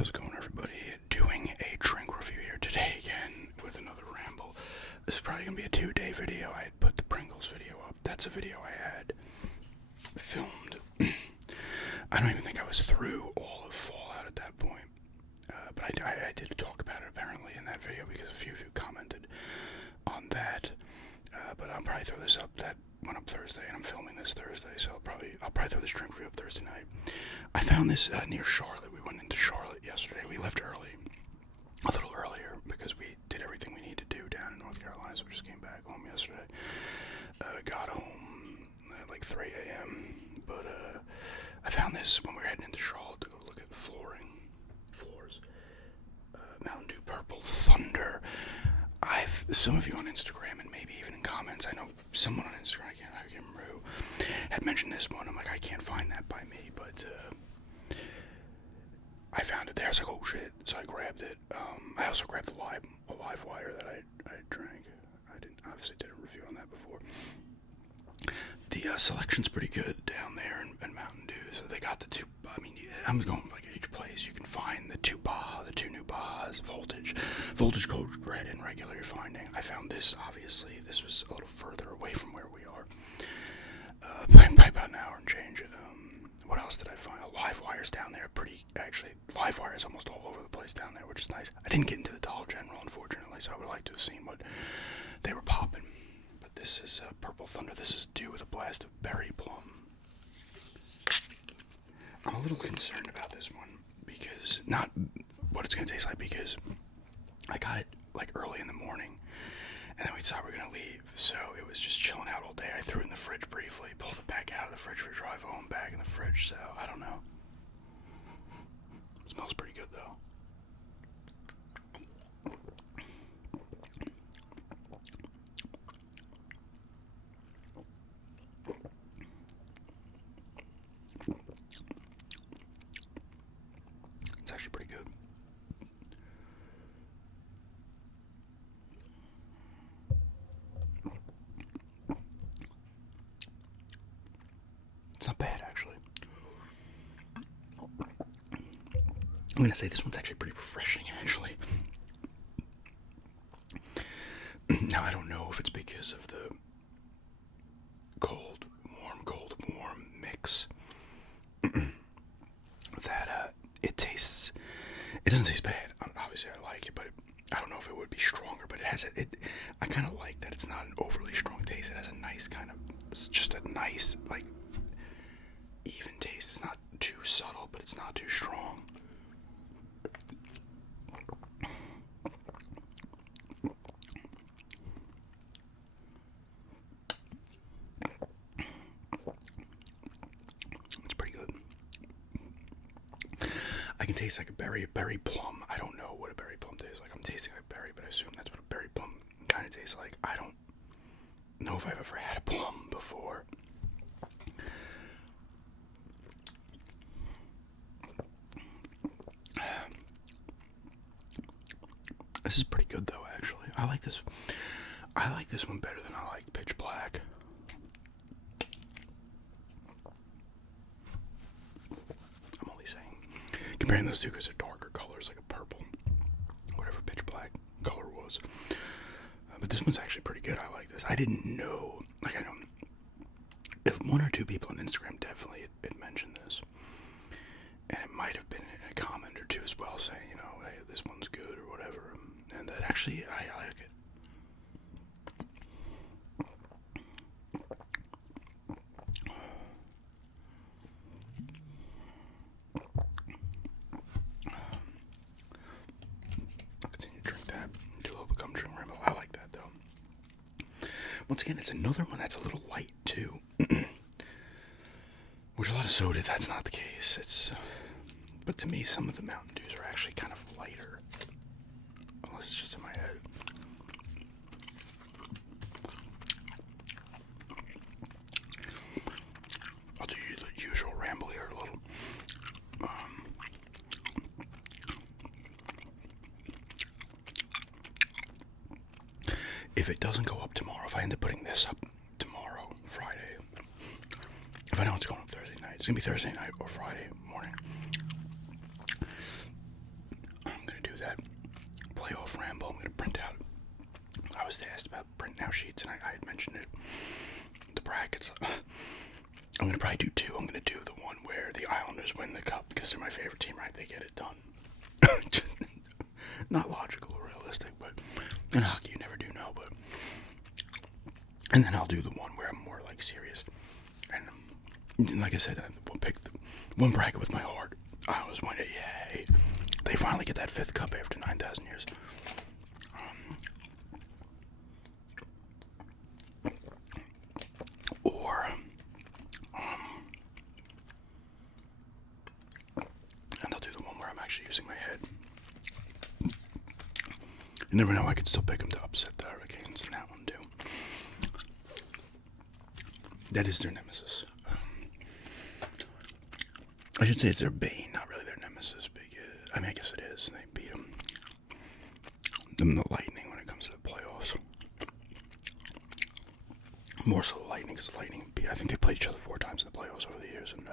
How's it going, everybody? Doing a drink review here today again with another ramble. This is probably going to be a 2-day video. I had put the Pringles video up. That's a video I had filmed. I don't even think I was through all of Fallout at that point. But I did talk about it apparently in that video because a few of you commented on that. But I'll probably throw this up. That went up Thursday, and I'm filming this Thursday, so I'll probably throw this drink review up Thursday night. I found this near Charlotte. We went into Charlotte yesterday. We left early, a little earlier, because we did everything we need to do down in North Carolina, so we just came back home yesterday. Got home at like 3 a.m., but I found this when we were heading into Charlotte to go look at floors. Mountain Dew Purple Thunder. Some of you on Instagram and maybe even in comments, I know someone on Instagram, I can't remember who, had mentioned this one. I'm like, I can't find that by me, but I found it there. I was like, oh shit, so I grabbed it. I also grabbed a live wire that I drank. I obviously did a review on that before. The selection's pretty good down there in Mountain Dew, so they got the two, I mean, I'm going like each place, you can find the two new Bajas, voltage code red and regular you're finding. I found this, obviously, this was a little further away from where we are, by about an hour and change. What else did I find? Live wires down there, live wires almost all over the place down there, which is nice. I didn't get into the Dollar General, unfortunately, so I would like to have seen what they were popping. But this is Purple Thunder. This is due with a blast of berry plum. I'm a little concerned about this one, because, not what it's going to taste like, because I got it like early in the morning, and then we decided we were going to leave, so it was just chilling out all day. I threw it in the fridge briefly, pulled it back out of the fridge for a drive home, back in the fridge, so I don't know. It smells pretty good, though. It's actually pretty good. It's not bad, actually. I'm gonna say this one's actually pretty refreshing, actually. Now, I don't know if it's because of the cold, warm mix that it doesn't taste bad. Obviously, I like it, but I don't know if it would be stronger, but I kind of like that it's not an overly strong taste. It has a nice it's just a nice, like, even taste. It's not too subtle, but it's not too strong. It's pretty good. I can taste like a berry plum. I don't know what a berry plum tastes like. I'm tasting like berry, but I assume that's what a berry plum kind of tastes like. I don't know if I've ever had a plum before. This is pretty good, though, actually. I like this one better than I like Pitch Black. I'm only saying, comparing those two because they're darker colors, like a purple, whatever Pitch Black color was. But this one's actually pretty good. I like this. I didn't know, like, I know, if one or two people on Instagram definitely had mentioned this, and it might have been in a comment or two as well, saying, you know, hey, this one's good or whatever, and that actually, I like it. I'll continue to drink that until it becomes drink Ramble. I like that, though. Once again, it's another one that's a little light, too. Which a lot of soda, that's not the case. But to me, some of the Mountain Dews are actually kind of lighter. Unless it's just in my head. I'll do the usual ramble here a little. If it doesn't go up tomorrow, if I end up putting this up tomorrow, Friday, if I know I know it's going up Thursday night. It's going to be Thursday night or Friday morning. off Ramble. I'm gonna print out. I was asked about printing out sheets, and I had mentioned it. The brackets. I'm gonna probably do two. I'm gonna do the one where the Islanders win the cup because they're my favorite team, right? They get it done. Just not logical or realistic, but in hockey you never do know. But and then I'll do the one where I'm more like serious. And like I said, we'll pick the one bracket with my heart. Islanders win it, yay! They finally get that 5th cup after 9,000 years. And I'll do the one where I'm actually using my head. You never know, I could still pick them to upset the Hurricanes in that one too. That is their nemesis. I should say it's their bane, not really their nemesis. Because, I mean, I guess it is. They beat them. The Lightning when it comes to the playoffs. More so the Lightning, because the Lightning I think they played each other 4 times in the playoffs over the years, and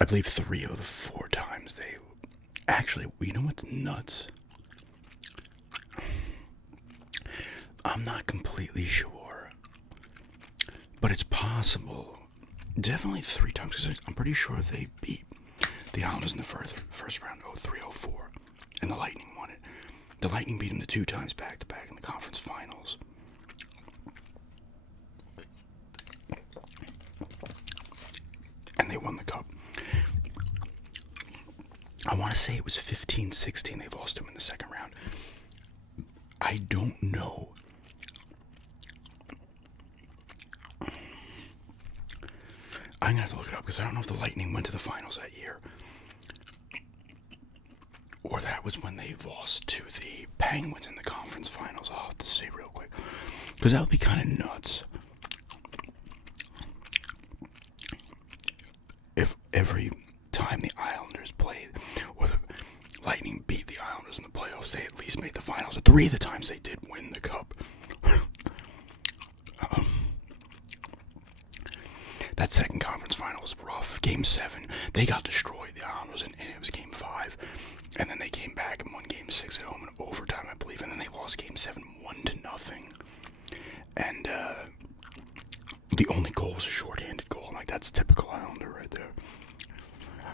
I believe 3 of the 4 times they actually. You know what's nuts? I'm not completely sure, but it's possible. Definitely 3 times, because I'm pretty sure they beat the Islanders in the first round, 0-3-0-4, and the Lightning won it. The Lightning beat them the 2 times back-to-back in the conference finals. And they won the cup. I want to say it was 15-16. They lost them in the second round. I don't know. I'm going to have to look it up because I don't know if the Lightning went to the finals that year. Or that was when they lost to the Penguins in the conference finals. I'll have to see real quick. Because that would be kind of nuts. If every time the Islanders played, or the Lightning beat the Islanders in the playoffs, they at least made the finals. 3 of the times they did win the cup. That second conference final was rough. Game 7, they got destroyed, the Islanders, and it was Game 5. And then they came back and won Game 6 at home in overtime, I believe. And then they lost Game 7 1-0. And the only goal was a shorthanded goal. Like, that's typical Islander right there.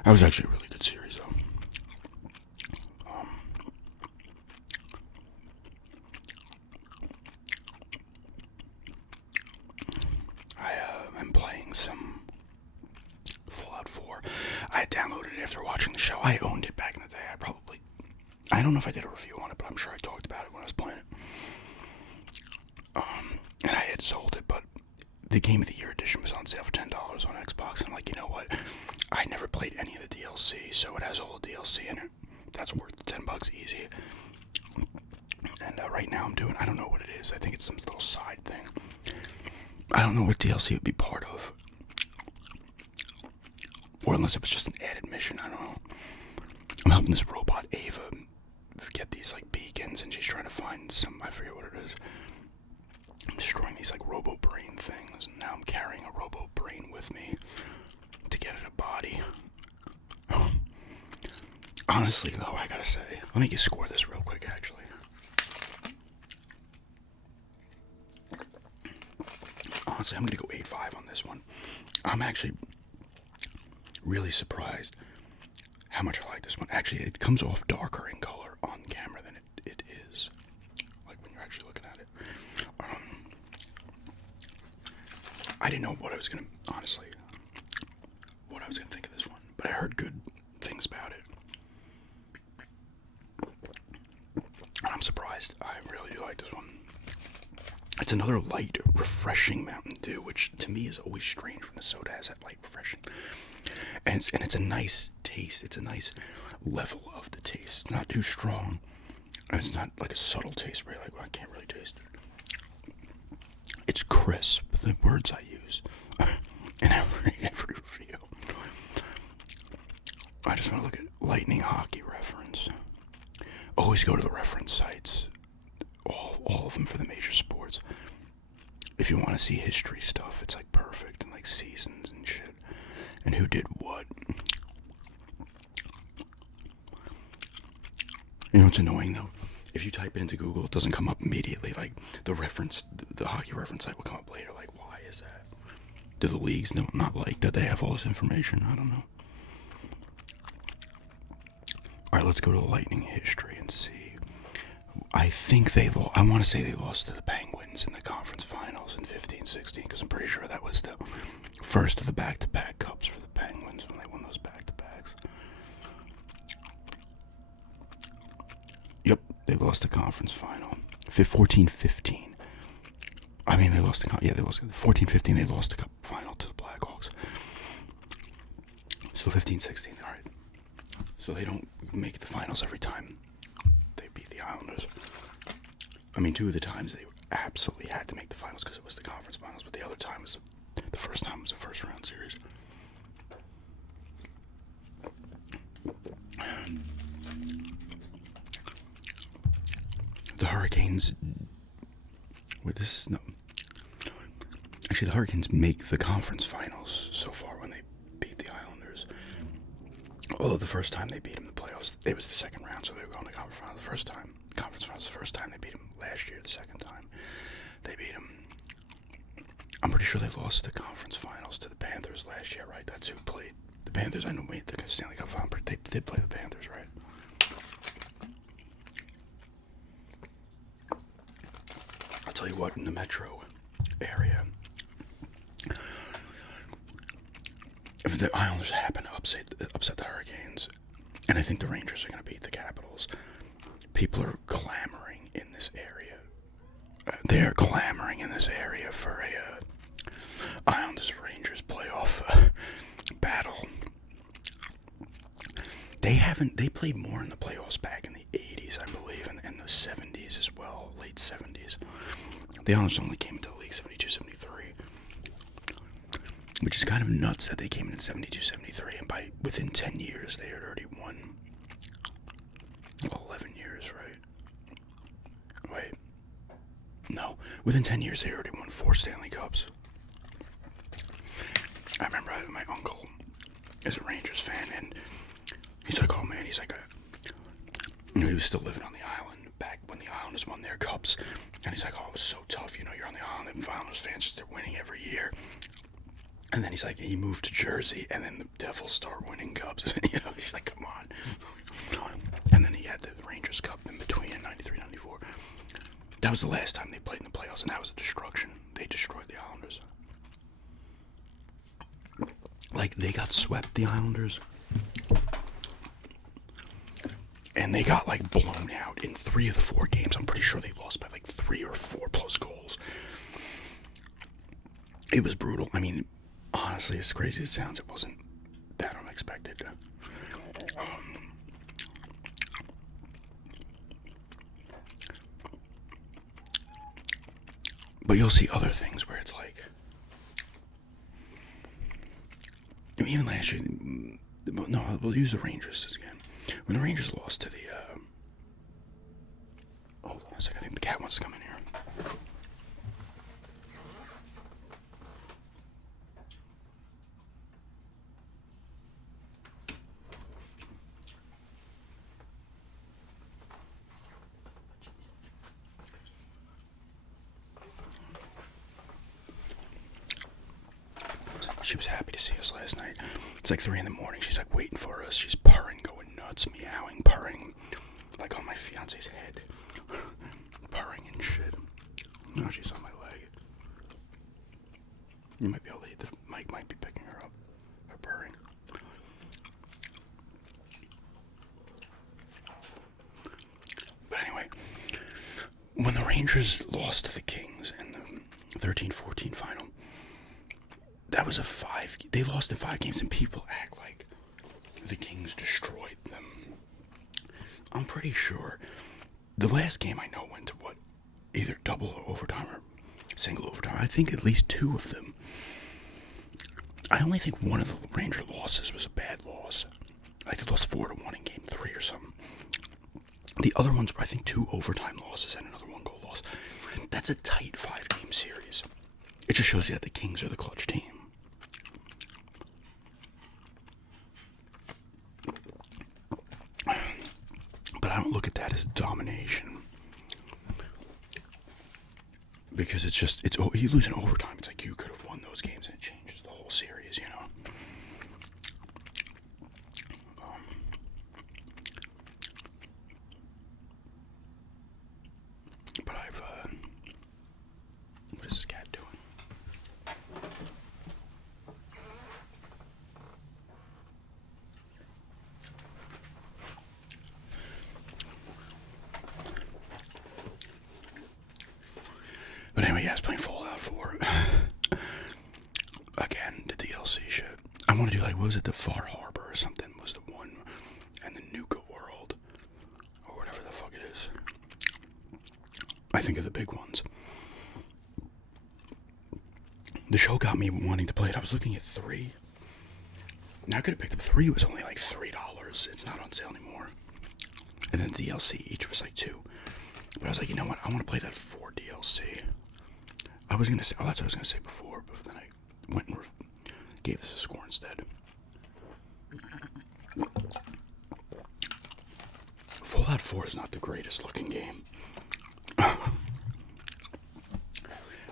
That was actually a really good series, though. I'm playing some Fallout 4. I downloaded it after watching the show. I owned it back in the day. I don't know if I did a review on it, but I'm sure I talked about it when I was playing it. And I had sold it, but the Game of the Year edition was on sale for $10 on Xbox. And I'm like, you know what? I never played any of the DLC, so it has all the DLC in it. That's worth $10 easy. And right now I don't know what it is. I think it's some little side thing. I don't know what DLC it would be part of. Or unless it was just an added mission, I don't know. I'm helping this robot, Ava, get these, like, beacons, and she's trying to find some, I forget what it is. I'm destroying these, like, robo-brain things, and now I'm carrying a robo-brain with me to get it a body. Honestly, though, I gotta say, let me just score this real quick, actually. Honestly, I'm gonna go 8-5 on this one. I'm actually really surprised how much I like this one. Actually, it comes off darker in color on camera than it is, like when you're actually looking at it. I didn't know what I was gonna, honestly, what I was gonna think of this one, but I heard good things about it. And I'm surprised. I really do like this one. It's another light, refreshing Mountain Dew, which to me is always strange when a soda has that light, refreshing. And it's a nice taste. It's a nice level of the taste. It's not too strong. And it's not like a subtle taste where you're like, well, I can't really taste it. It's crisp, the words I use in every review. I just want to look at Lightning hockey reference. Always go to the reference sites. All of them for the major sports. If you want to see history stuff, it's like perfect, and like seasons and shit, and who did what. You know what's annoying though? If you type it into Google, it doesn't come up immediately. Like the reference, the hockey reference site will come up later. Like, why is that? Do the leagues not like that they have all this information? I don't know. All right, let's go to the Lightning history and see. I think I want to say they lost to the Penguins in the conference finals in 15-16, because I'm pretty sure that was the first of the back-to-back cups for the Penguins when they won those back-to-backs. Yep, they lost the conference final. 14-15. I mean, they lost they lost 14-15. They lost the cup final to the Blackhawks. So 15-16. All right. So they don't make the finals every time they beat the Islanders. I mean, 2 of the times they absolutely had to make the finals because it was the conference finals, but the other time was the first time was a first round series. The Hurricanes. Wait, this is no. Actually, the Hurricanes make the conference finals so far when they beat the Islanders. Although the first time they beat them in the playoffs, it was the second round, so they were going to conference finals the first time. Conference finals the first time they beat them last year. The second time they beat them. I'm pretty sure they lost the conference finals to the Panthers last year, right? That's who played the Panthers. I know made the Stanley Cup final, but they did play the Panthers, right? I'll tell you what, in the metro area, if the Islanders happen to upset the Hurricanes, and I think the Rangers are going to beat the Capitals, people are clamoring in this area. They're clamoring in this area for a Islanders-Rangers playoff battle. They played more in the playoffs back in the 80s, I believe, and in the 70s as well, late 70s. The Islanders only came into the league 72-73. Which is kind of nuts that they came in 72-73, and within 10 years they had already won. 11 years, right? Wait. No. Within 10 years they already won 4 Stanley Cups. I remember my uncle is a Rangers fan, and he's like, oh man, he's like, he was still living on the island back when the Islanders won their cups. And he's like, oh, it was so tough, you're on the island, and Islanders fans, they're winning every year. And then he's like, he moved to Jersey, and then the Devils start winning cups. He's like, come on. And then he had the Rangers Cup in between in 93, 94. That was the last time they played in the playoffs, and that was a destruction. They destroyed the Islanders. Like, they got swept, the Islanders. And they got, like, blown out in 3 of the 4 games. I'm pretty sure they lost by, like, 3 or 4 plus goals. It was brutal. I mean, honestly, as crazy as it sounds, it wasn't that unexpected. But you'll see other things where it's like, even last year, no, we'll use the Rangers again. When the Rangers lost to the, hold on a second, I think the cat wants to come in here. She was happy to see us last night. It's like 3 a.m. She's like waiting for us. She's purring, going nuts, meowing, purring, like on my fiance's head, purring and shit. Now she's on my leg. You might be able to hear the mic might be picking her up. Her purring. But anyway, when the Rangers lost to the Kings in the 13-14 final, that was they lost in 5 games, and people act like the Kings destroyed them. I'm pretty sure the last game I know went to either double overtime or single overtime. I think at least 2 of them. I only think one of the Ranger losses was a bad loss. Like they lost 4-1 in game 3 or something. The other ones were, I think, 2 overtime losses and another 1-goal loss. That's a tight 5-game series. It just shows you that the Kings are the clutch team. But I don't look at that as domination. Because you lose in overtime. It's like you could have won those games and it changes the whole series, you know. But what is this cat doing? But anyway, yeah, I was playing Fallout 4. Again, the DLC shit. I want to do, like, what was it, the Far Harbor or something was the one, and the Nuka World, or whatever the fuck it is. I think of the big ones. The show got me wanting to play it. I was looking at 3. Now I could have picked up 3. It was only like $3. It's not on sale anymore. And then DLC each was like $2. But I was like, you know what? I want to play that 4 DLC. I was gonna say, that's what I was gonna say before, but then I went and gave this a score instead. Fallout 4 is not the greatest looking game. I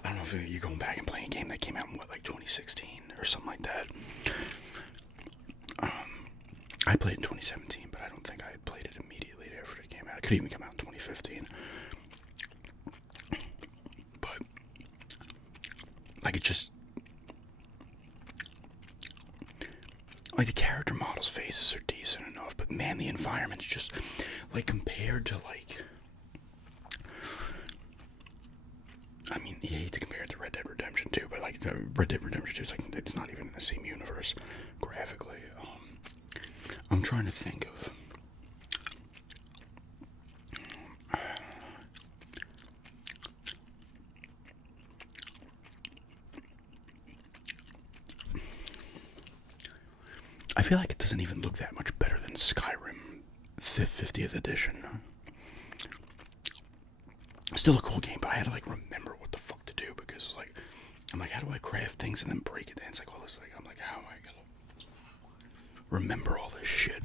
don't know if you're going back and playing a game that came out in like 2016 or something like that. I played in 2017, but I don't think I had played it immediately after it came out. It could even come out in 2015. But like it just like the character models' faces are decent enough, but man, the environment's just like compared to like. I mean, you hate to compare it to Red Dead Redemption 2, but like Red Dead Redemption 2 is like it's not even in the same universe graphically. I'm trying to think of. I feel like it doesn't even look that much better than Skyrim 50th edition. Still a cool game, but I had to like remember what the fuck to do because like I'm like, how do I craft things and then break it down? It's like all this like I'm like, how am I gonna remember all this shit?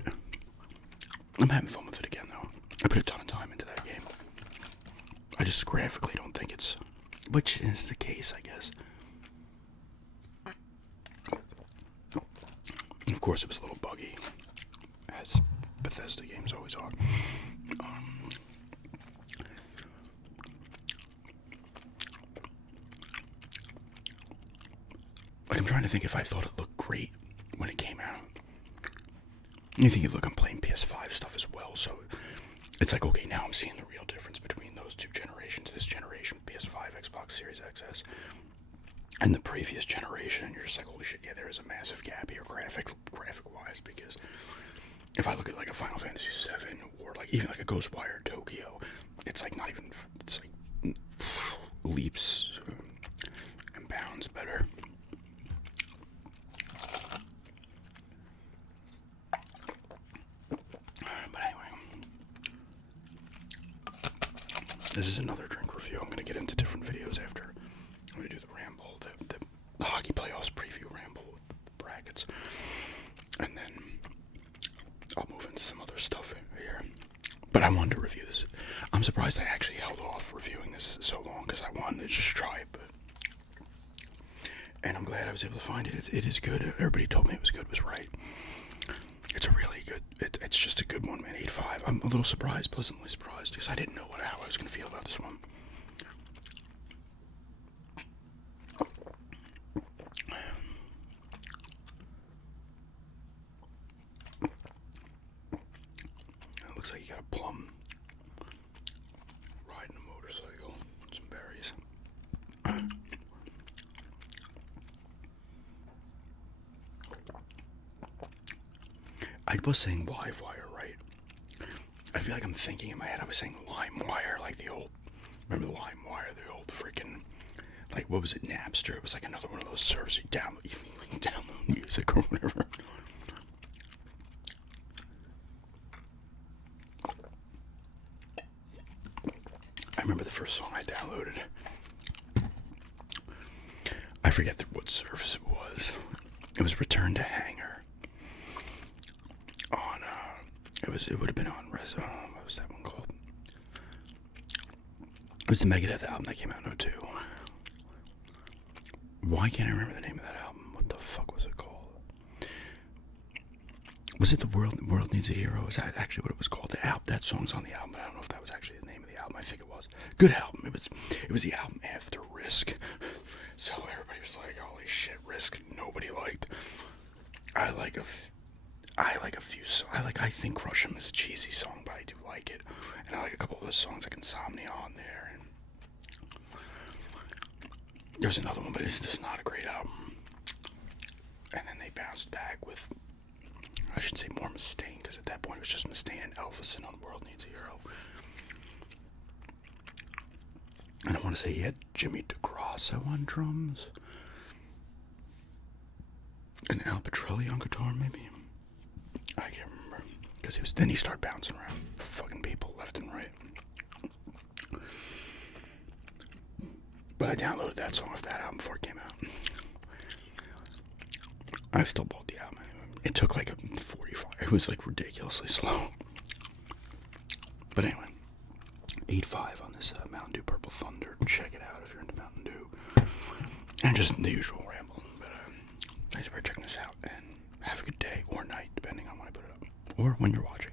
I'm having fun with it again though. I put a ton of time into that game. I just graphically don't think it's, which is the case, I guess. And of course, it was a little buggy, as Bethesda games always are. Like I'm trying to think if I thought it looked great when it came out. You think, look, I'm playing PS5 stuff as well, so it's like, okay, now I'm seeing the real difference between those two generations. This generation, PS5, Xbox Series XS, and the previous generation, and you're just like, holy shit, yeah, there is a massive gap here, graphic-wise, because if I look at like a Final Fantasy VII, or like even like a Ghostwire Tokyo, it's like not even, it's like leaps and bounds better. This is another drink review. I'm going to get into different videos after. I'm going to do the Ramble, the hockey playoffs preview Ramble with the brackets. And then I'll move into some other stuff here. But I wanted to review this. I'm surprised I actually held off reviewing this so long because I wanted to just try it. And I'm glad I was able to find it. It is good. Everybody told me it was good. It was right. It's a really good, it's just a good one, man. 8.5. I'm a little surprised, pleasantly surprised, because I didn't know how I was going to feel about this one. It looks like you got a plum. Riding a motorcycle. Some berries. I was saying Livewire, right? I feel like I'm thinking in my head I was saying LimeWire, like the old, remember the LimeWire, the old freaking, like, what was it, Napster? It was like another one of those servers you download music or whatever. I remember the first song I downloaded. I forget what service it was. It was Return to Hangar. It would have been on What was that one called? It was the Megadeth album that came out in '02. Why can't I remember the name of that album? What the fuck was it called? Was it The World Needs a Hero? Is that actually what it was called? The album, that song's on the album, but I don't know if that was actually the name of the album. I think it was. Good album. It was the album after Risk. So everybody was like, holy shit, Risk, nobody liked. I Think Crush 'Em is a cheesy song, but I do like it. And I like a couple of those songs like Insomnia on there. And there's another one, but it's just not a great album. And then they bounced back with, I should say, more Mustaine, because at that point it was just Mustaine and Elvis on World Needs a Hero. And I want to say he had Jimmy DeGrasso on drums. And Al Pitrelli on guitar, maybe? I can't remember. Because then he started bouncing around fucking people left and right. But I downloaded that song off that album before it came out. I still bought the album anyway. It took like a 45. It was like ridiculously slow. But anyway, 8.5 on this Mountain Dew Purple Thunder. Check it out if you're into Mountain Dew. And just the usual ramble. But thanks for checking this out. And have a good day or night, depending on when I put it up. Or when you're watching.